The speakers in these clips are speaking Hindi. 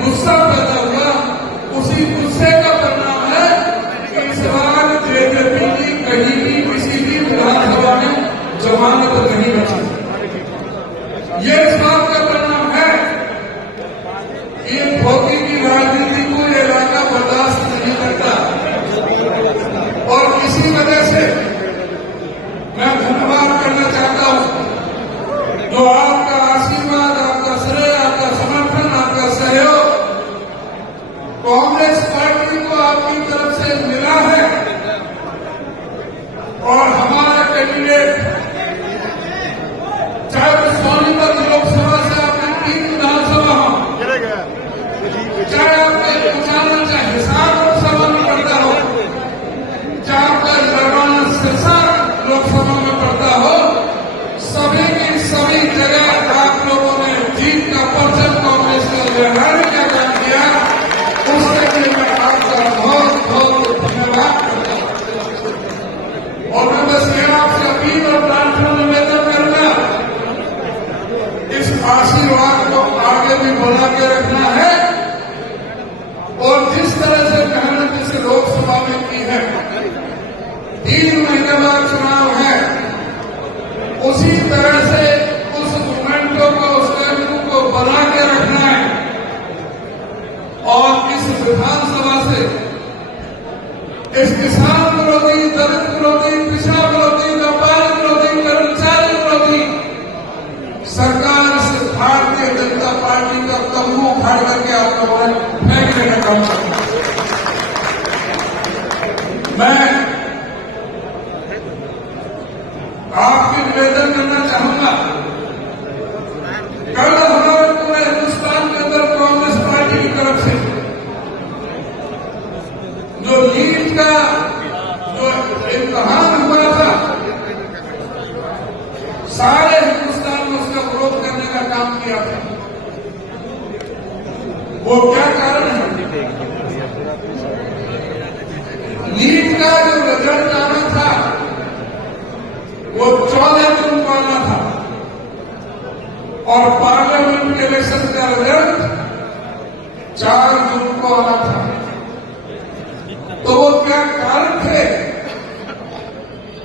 गुस्सा पैदा हुआ, उसी गुस्से का परिणाम है कि इस बार जेजेपी की कहीं भी किसी भी विधानसभा में जमानत नहीं बची। ये इस बात का परिणाम है कि धोखे की राजनीति को ये इलाका बर्दाश्त नहीं करता। और इसी वजह से मैं धन्यवाद करना चाहता हूं जो आपका आशीर्वाद, आपका श्रेय, आपका समर्थन, आपका सहयोग कांग्रेस पार्टी को आपकी तरफ से मिला है। और हमारा कैंडिडेट चाहे वो सोनीपत लोकसभा से आपने 3 विधानसभा हो, चाहे आपके उचालन चाहे हिसार लोकसभा में पड़ता हो, चाहे आपका लड़वाना सिरसा लोकसभा में पड़ता हो, सभी की सभी जगह आप लोगों ने जीत का परचम कांग्रेस का लहराने का काम किया। उसके लिए मैं आपका बहुत बहुत धन्यवाद करता हूं। और मैं बस ये आपसे अपील और प्रार्थना निवेदन करूंगा, इस आशीर्वाद को आगे भी बना के रखना है। और जिस तरह से मेहनत इस लोकसभा में की है, 3 महीने बाद चुनाव है, उसी तरह से उस मोमेंटो को, उस वैल्यू को बना के रखना है। और इस विधानसभा से इस किसान विरोधी, दलित विरोधी, पिछड़ा विरोधी, व्यापारी विरोधी, कर्मचारी विरोधी सरकार से भारतीय जनता पार्टी का तंबू उखाड़ करके आप लोगों ने फेंकने का काम करना। मैं आपके निवेदन करना चाहूंगा, कल हमारे पूरे हिंदुस्तान के अंदर कांग्रेस पार्टी की तरफ से जो नीट का जो इम्तिहान हुआ था, सारे हिंदुस्तान में उसका विरोध करने का काम किया था। वो क्या कारण है? नीट का जो रिजल्ट आना था वो 14 जून को आना था और पार्लियामेंट के इलेक्शन का रिजल्ट 4 जून को आना था। तो वो क्या कारण थे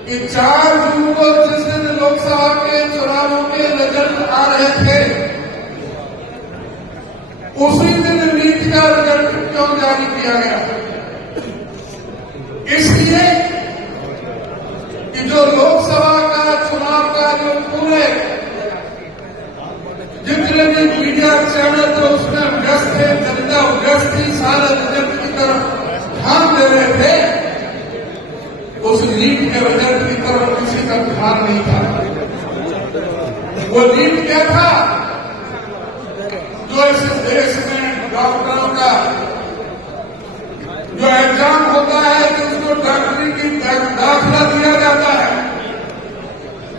कि 4 जून को जिस दिन लोकसभा के चुनावों के रिजल्ट आ रहे थे, उसी दिन नीट का रिजल्ट क्यों जारी किया गया? इसलिए कि जो लोकसभा का चुनाव का जो पूरे जितने भी मीडिया चैनल थे उसमें व्यस्त थे, जनता व्यस्त थी, सारे रिजल्ट की तरफ ध्यान दे रहे थे, उस नीट के रिजल्ट की तरफ किसी का ध्यान नहीं था। वो नीट क्या था? जो इस देश में डॉक्टरों का जो एग्जाम होता है कि उसको डॉक्टरी की दाखिला दिया जाता है,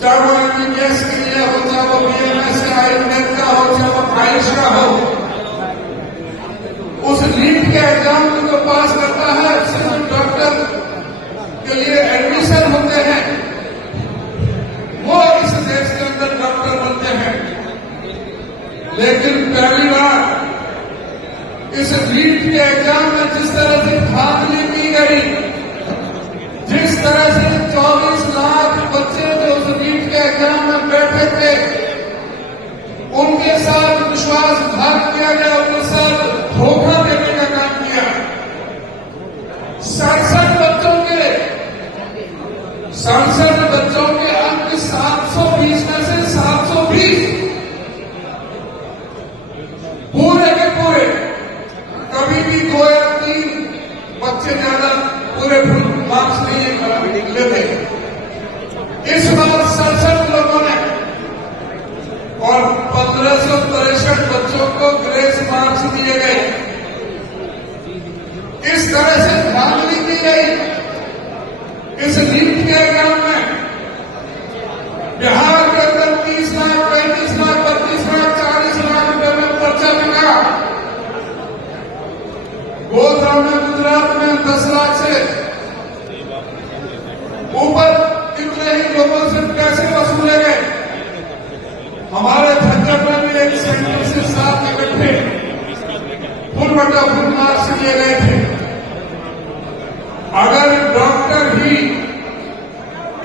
चाहे वो एमबीबीएस के लिए हो, चाहे वो बीएमएस का, आयुर्वेद का हो, चाहे वो आयुष का हो, उस नीट के एग्जाम को जो पास करता है सिर्फ डॉक्टर के लिए एडमिशन होते हैं, वो इस देश के अंदर डॉक्टर बनते हैं। लेकिन पहली बार इस नीट के एग्जाम में जिस तरह से धांधली की गई, जिस तरह से 24 लाख बच्चे जो उस नीट के एग्जाम में बैठे थे, उनके साथ विश्वासघात किया गया, उनके साथ धोखा देने का काम किया। 67 बच्चों के अंक 720 में से 720 पूरे के पूरे, कभी भी 2 या 3 बच्चे ज्यादा पूरे मार्क्स नहीं लेते। इस बार 67 लोगों ने और 1563 बच्चों को ग्रेस मार्क्स दिए गए। इस तरह से धांधली की गई। इस नीट के एग्जाम में बिहार के अंदर 30 लाख, 35 लाख, 32 लाख, 40 लाख रुपए में पर्चा बिका। गोधरा में, गुजरात में 10 लाख से ऊपर कितने ही लोगों से पैसे वसूले गए। हमारे झज्जर में भी एक सेंटर से 7 इकट्ठे बटा फुल मार्क्स लिए गए थे। अगर डॉक्टर ही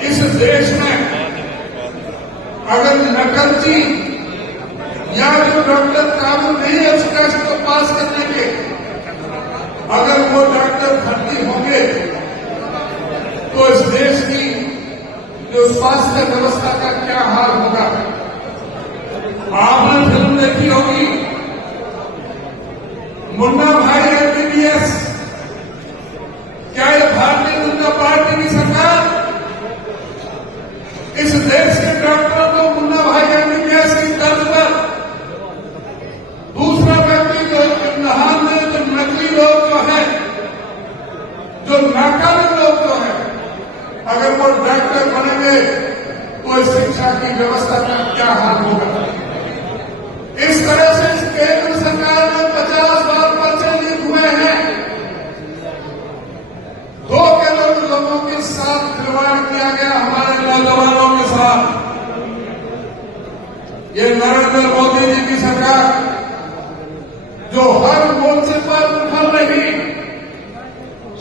इस देश में अगर नकलची या जो डॉक्टर कानून नहीं है उस टेस्ट को पास करने के, अगर वो डॉक्टर भर्ती होंगे तो इस देश की जो स्वास्थ्य व्यवस्था का क्या हाल होगा। आपने फिल्म देखी होगी मुन्ना भाई एमबीबीएस। क्या ये भारतीय जनता पार्टी की सरकार इस देश के डॉक्टरों को मुन्ना भाई एमबीबीएस की तर्ज पर दूसरा व्यक्ति जो इम्तिहान में जो नकली लोग जो है, जो नाकाबिल लोग जो है, अगर वो डॉक्टर बनेंगे तो इस शिक्षा की व्यवस्था का क्या हाल होगा। इस तरह से इस केंद्र सरकार ने 50 बार पर्चे लीक हुए हैं। 2 करोड़ लोगों के साथ खिलवाड़ किया गया, हमारे नौजवानों के साथ। ये नरेंद्र मोदी जी की सरकार जो हर मोर्चे पर उभर रही,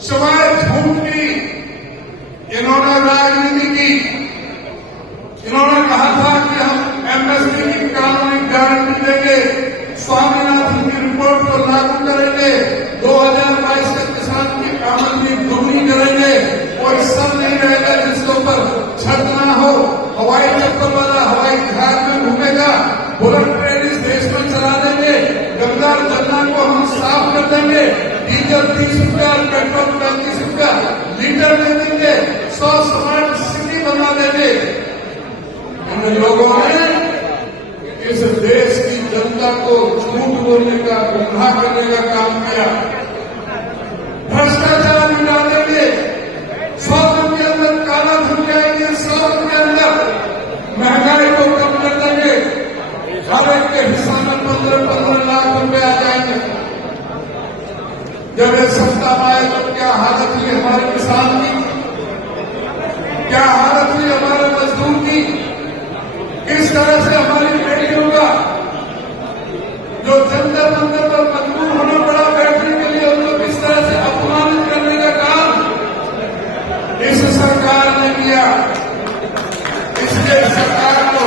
सिवाय झूठ की इन्होंने राजनीति की। इन्होंने कहा था कि हम एमएसपी की कानूनी गारंटी देंगे, स्वामीनाथन की रिपोर्ट को लागू करेंगे, 2022 तक किसान की आमदनी दोगुनी करेंगे, कोई सब नहीं रहेगा जिसके ऊपर छत ना हो, हवाई चप्पल वाला हवाई जहाज में घूमेगा, बुलेट ट्रेन इस देश में चला देंगे, गंगा जमुना को हम साफ कर देंगे, डीजल 30 रुपया, पेट्रोल 35 रुपया लीटर दे देंगे, 100 स्मार्ट सिटी बना देंगे। इन लोगों ने इस देश की जनता को झूठ बोलने का, गुमराह करने का काम किया। भ्रष्टाचार मिटा देंगे, 100 दिन के अंदर काला धन जाएंगे, 100 दिन के अंदर महंगाई को कम कर देंगे, हर एक के हिस्सा में 15-15 लाख रुपए आ जाएंगे। जब ये सत्ता आए तो क्या हालत हुई हमारे किसान की, क्या हालत हुई हमारे मजदूर की, किस तरह से हमारी बेटियों का जो जंतर मंतर पर मजबूर होना पड़ा बैठने के लिए, उनको किस तरह से अपमानित करने का काम इस सरकार ने किया। इसलिए सरकार को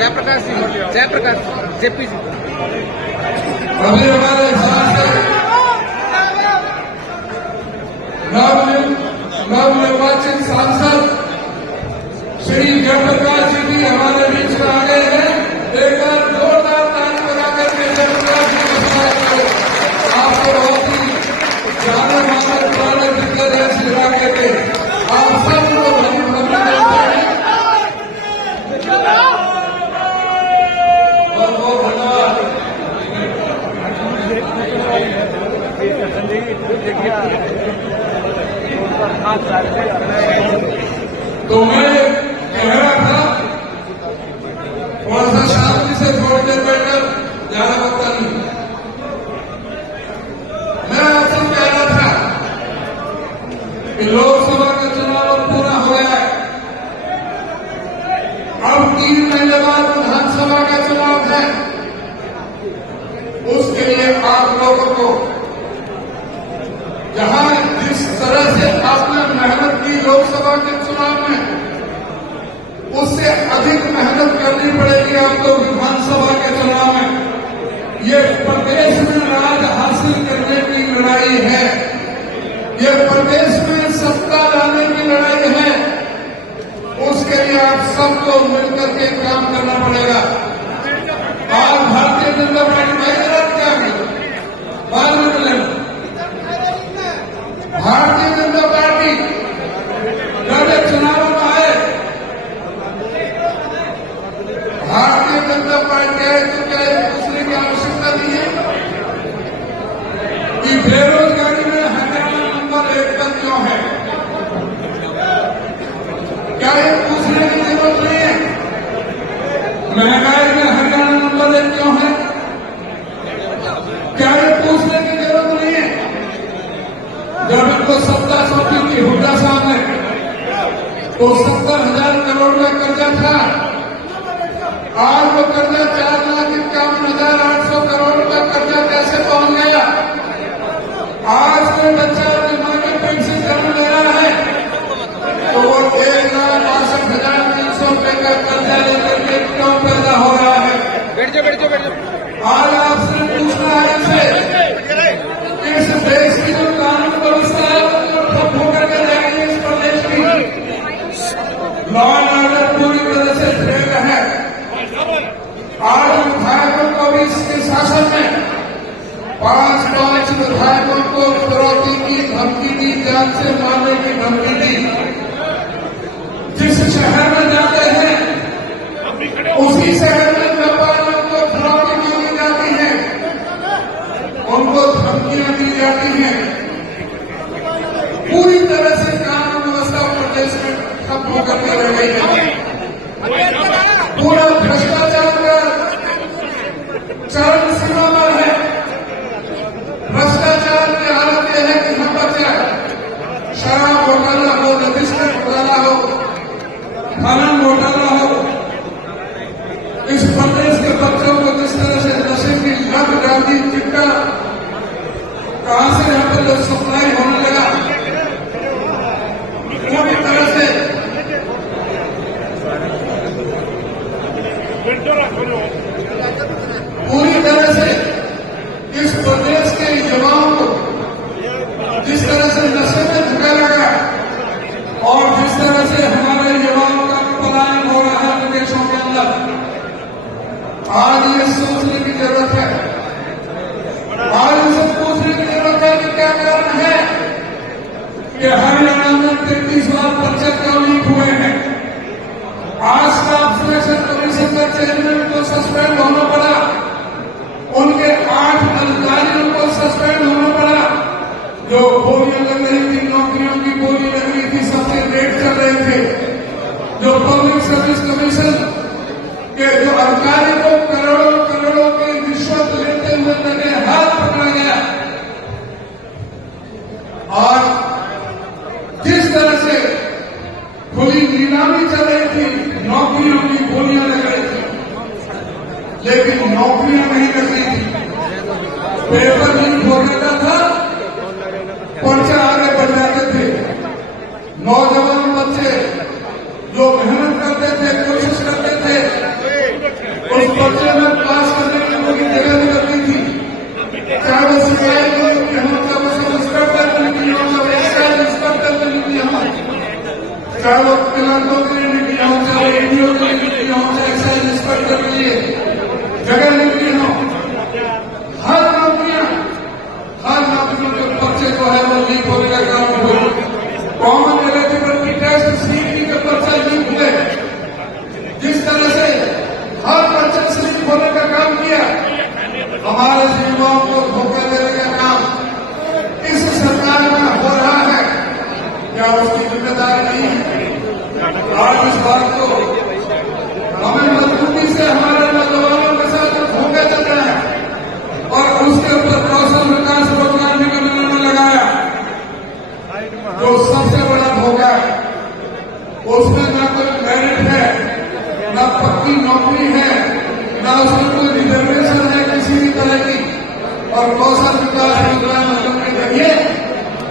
जयप्रकाश जेपी जी अभी हमारे साथ नवनिर्वाचित सांसद श्री जयप्रकाश जी भी हमारे बीच में आ गए हैं। एक बार जोरदार ताली बजाकर के जयप्रकाश जी को स्वागत करो। आपको बहुत ही जाने माने पुराने दिग्गज हैं इस इलाके के, आप सबको बड़ी बधाई देते हैं। बहुत बहुत धन्यवाद। तो मैं कह रहा था थोड़ा सा शांति से थोड़ी देर बैठकर ज्यादा वक्त नहीं। मैं आपसे कह रहा था कि लोकसभा का चुनाव पूरा हो गया है, अब 3 महीने बाद विधानसभा का चुनाव है। उसके लिए आप लोगों को जहां जिस तरह से आपने मेहनत की लोकसभा के चुनाव में, उससे अधिक मेहनत करनी पड़ेगी आपको विधानसभा के चुनाव में। ये प्रदेश में राज हासिल करने की लड़ाई है, ये प्रदेश में सत्ता लाने की लड़ाई है। उसके लिए आप सबको मिलकर के काम करना पड़ेगा। आज भारतीय जनता पार्टी क्या है, बाद में मिलेगा। भारतीय जनता पार्टी जब चुनाव में आए, भारतीय जनता पार्टी आए तो क्या पूछने की आवश्यकता नहीं है कि बेरोजगारी में हरियाणा नंबर 1 पर क्यों है? क्या ये पूछने की जरूरत नहीं है? महंगाई में हरियाणा नंबर 1 क्यों है? क्या ये पूछने की जरूरत नहीं है? जब इनको सत्ता सौंपी थी हुड्डा साहब ने तो 70,000 करोड़ का कर्जा था, आज वो कर्जा 4,51,800 करोड़ का कर्जा कैसे पहुंच गया? आज कोई बच्चा अपनी मां के पेट से जन्म ले रहा है तो वो 1,62,300 रुपए का कर्जा लेकर के क्यों पैदा हो रहा है? बैठ जाओ। आज आपसे पूछना है इस देश की जो कानून व्यवस्था है वो ठप होकर के जाएगी। इस प्रदेश की लॉ एंड ऑर्डर पूरी तरह से फेल है। आज विधायकों को भी इसके शासन में 5 विधायकों को फिरौती की धमकी दी, जान से मारने की धमकी दी। जिस शहर में जाते हैं उसी शहर में व्यापारियों को फिरौती मांगी जाती है, उनको धमकियां दी जाती हैं। पूरी तरह से कानून व्यवस्था प्रदेश में ठप होकर के रह गई है। पूरा भ्रष्टाचार का चरम सीमा पर है। भ्रष्टाचार की हालत यह है कि हम बच्चे शराब घोटाला हो, रजिस्टर घोटाला हो, खनन घोटाला हो, इस प्रदेश के बच्चों को जिस तरह से नशे की लत डाली, चिट्टा कहां से यहाँ पर सप्लाई होने लगा, पूरी तरह से इस प्रदेश के युवाओं को जिस तरह से नशे में झुकाया गया और जिस तरह से हमारे युवाओं का पलायन हो रहा है विदेशों के अंदर, आज ये सोचने की जरूरत है। आज इसे पूछने की जरूरत है कि क्या कारण है कि हरियाणा में 33 बार पर्चे क्यों लीक हुए हैं? आज स्टाफ सिलेक्शन कमीशन का चेयरमैन को सस्पेंड होना पड़ा, उनके 8 अधिकारियों को सस्पेंड होना पड़ा। जो बोलियां लग रही थी, नौकरियों की बोली लग रही थी, सबसे रेट चल रहे थे। जो पब्लिक सर्विस कमीशन के जो अधिकारी को करोड़ों करोड़ों की रिश्वत लेते हुए लगे हाथ पकड़ा गया। और जिस तरह से खुली नीलामी चल रही थी, नौकरियों की बोलियां लग रही थी, लेकिन नौकरियां नहीं लग रही थी। पेपर लीक हो जाता था, पर्चा आगे बढ़ जाते थे। नौजवान बच्चे जो मेहनत करते थे, कोशिश करते थे, उस पर्चे में पास करने की उनकी जगह भी लगती थी। चाहे वो सिपाही की नियुक्ति हो, चाहे वो सब इंस्पेक्टर की नियुक्ति हो, चाहे वो एक्साइज इंस्पेक्टर की नियुक्ति हो, चाहे वो क्लर्कों की नियुक्ति हो, चाहे एडीओ की नियुक्ति हो, चाहे एक्साइज इंस्पेक्टर के लिए जगह नियुक्ति हो, हर नौकरियों के पर्चे जो है वो लीक होने का काम हुआ। कॉमन एलिजिबल की टेस्ट सीईटी के पर्चे लीक हुए। जिस तरह से हर पर्चे से लीक होने का काम किया, हमारे युवाओं को धोखा देने का काम इस सरकार में हो रहा है। क्या उसकी जिम्मेदारी नहीं है? आज इस बात को हमें मजबूती से हमारे नौजवानों के साथ धोखा चल रहा है और उसके ऊपर कौशल विकास रोजगार निगम ने लगाया, जो सबसे बड़ा धोखा है। उसमें न कोई मेरिट है, न पक्की नौकरी है, न उसमें कोई रिजर्वेशन है किसी भी तरह की। और कौशल विकास रोजगार निगम के जरिए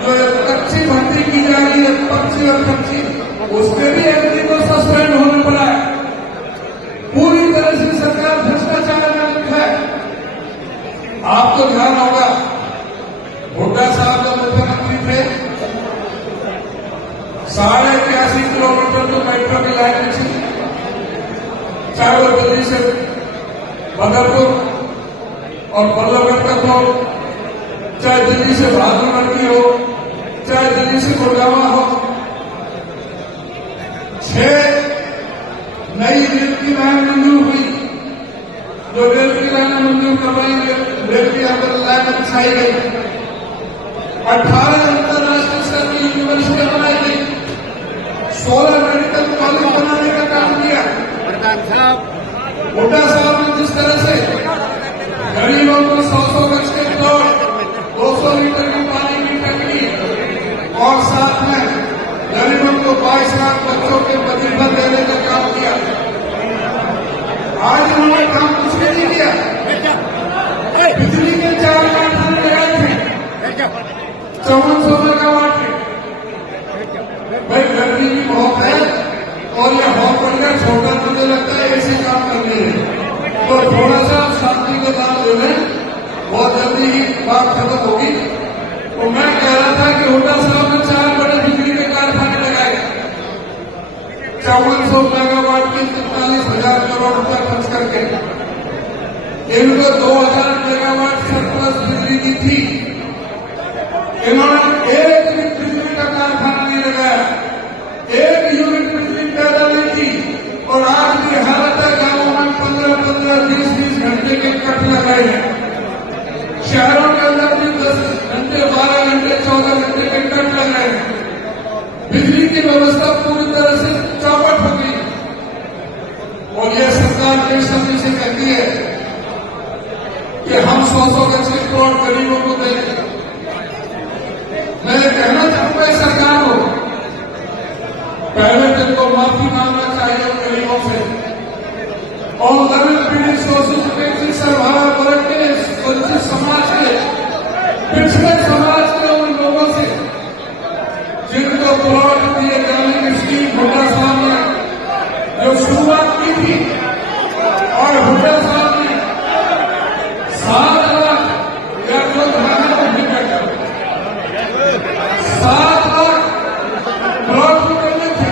जो कच्ची भर्ती की जा रही है, पक्की और कच्ची, उसमें भी एमपी को सस्पेंड होने पड़ा है। पूरी तरह से सरकार भ्रष्टाचार में लिप्त है। आपको ध्यान होगा, हुड्डा साहब जब मुख्यमंत्री थे, 81 किलोमीटर तो मेट्रो की लाइन थी, चाहे वो दिल्ली से बदरपुर और बल्लभगढ़ तक हो, चाहे दिल्ली से भागलपुर की हो, चाहे दिल्ली से गुड़गांव हो। 6 नई रेल की लाइन मंजूर हुई। जो रेल की लाइन मंजूर करवाई, रेल की अंदर लाइन बिछाई गई। 18 अंतर्राष्ट्रीय स्तर की यूनिवर्सिटियां बनाई गई। 16 मेडिकल कॉलेज बनाने का काम किया। हुड्डा साहब ने जिस तरह से गरीबों को 100 गज के दौड़, 200 लीटर की पानी की टंकी और साथ में गरीबों को 22 लाख बच्चों के वजीफा देने का काम किया। आज करोड़ रुपया खर्च करके इनको 2000 मेगावाट सरप्लस बिजली दी थी। इन्होंने एक भी बिजली का कारखाना नहीं लगाया, एक यूनिट बिजली पैदा नहीं की और आज की हालत है गांवों में 15-15, 20-20 घंटे के कट लगाए हैं। शहरों के अंदर भी 10 घंटे, 12 घंटे, 14 घंटे के कट लगाए हैं। बिजली की व्यवस्था पूरी तरह से चौपट हो गई और यह सरकार बेशर्मी से कहती है कि हम 100 गज के प्लॉट गरीबों को देंगे। मैं कहना चाहूंगा इस सरकार को पहले दिन को माफी मांगना चाहिए गरीबों से और दलित पीड़ित शोषित सर्वहारा वर्ग के वंचित समाज के पिछड़े समाज के उन लोगों से जिनको प्लॉट दिए जाने की स्कीम हुड्डा साहब ने जो शुरुआत की थी और हुड्डा साहब ने 7 लाख या जो धारणा को भी बैठा 7 लाख प्लॉट करने थे,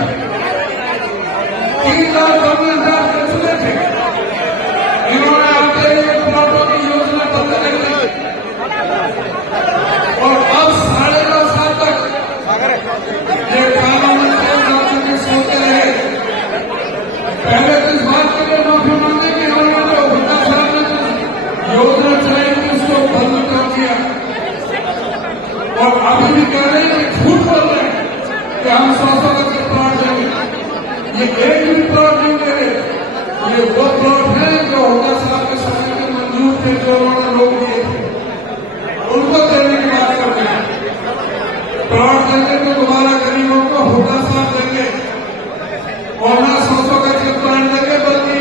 3 लाख 52,000 बेचने थे। इन्होंने आते हुए प्लॉटों की योजना बंद कर दी और अब 9.5 साल तक ये कानून के सोचते रहे। पहले तो इस बात के लिए माफी मांगे कि उन्होंने जो हुड्डा साहब ने योजना चलाई थी उसको बंद कर दिया और अभी भी कह रहे हैं कि झूठ बोल रहे हैं कि हम 100 गज के प्लॉट देंगे। ये एक भी प्लॉट नहीं दे रहे, ये वो प्लॉट है जो हुड्डा साहब के समय में मंजूर थे, जो उन्होंने रोक दिए थे, उनको देने की बात करते हैं। प्लॉट देंगे तो दोबारा गरीबों को हुड्डा साहब देंगे और ना 100 गज के प्लॉट देंगे, बल्कि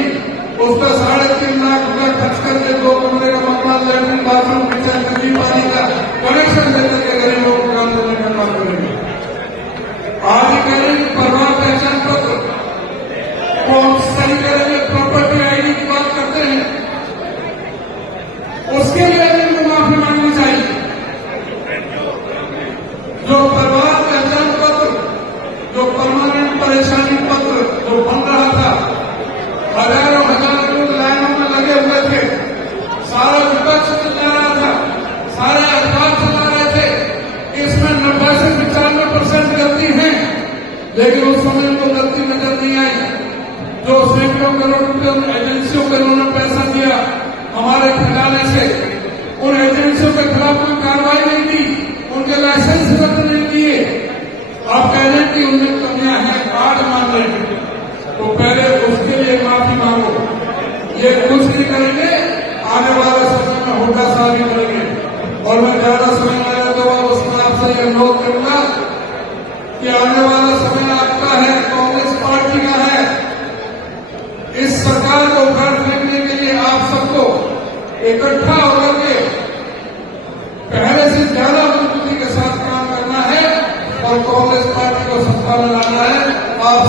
उस पर 3.5 लाख रुपया खर्च करके 2 कमरे का मकान, लैट्रिन, बाथरूम, किचन, बिजली पानी का कनेक्शन दे करके गरीबों को काम देने का काम करेंगे। आज करेंगे परिवार पहचान पत्र को हम सही करेंगे, प्रॉपर्टी आईडी की बात करते हैं, उसके लिए इनको माफी मांगनी चाहिए। जो परिवार पहचान पत्र, जो परमानेंट परेशानी पत्र जो बन रहा था, हजारों लोग लाइनों में लगे हुए थे, सारा विपक्ष चला रहा था, सारे अखबार चला रहे थे कि इसमें 90 से 95% गलती है, लेकिन उस समय को गलती नजर नहीं आई। जो सैकड़ों करोड़ रुपये उन एजेंसियों को उन्होंने पैसा दिया हमारे खजाने से, उन एजेंसियों के खिलाफ कोई कार्रवाई नहीं की, उनके लाइसेंस रद्द नहीं किए। आप कह रहे हैं कि उनमें कमियां हैं, कार्ड मान रहे हैं, तो पहले उसके लिए माफी मांगो। ये कुछ नहीं करेंगे, आने वाले समय में हुड्डा साहब ही करेंगे। और मैं ज्यादा समय नहीं तो उसमें आपसे ये अनुरोध करूंगा कि आने वाला समय आपका है, कांग्रेस पार्टी का है। इस सरकार को उखाड़ फेंकने के लिए आप सबको इकट्ठा होकर के पहले से ज्यादा मजबूती के साथ काम करना है और कांग्रेस पार्टी को सत्ता में लाना है। आप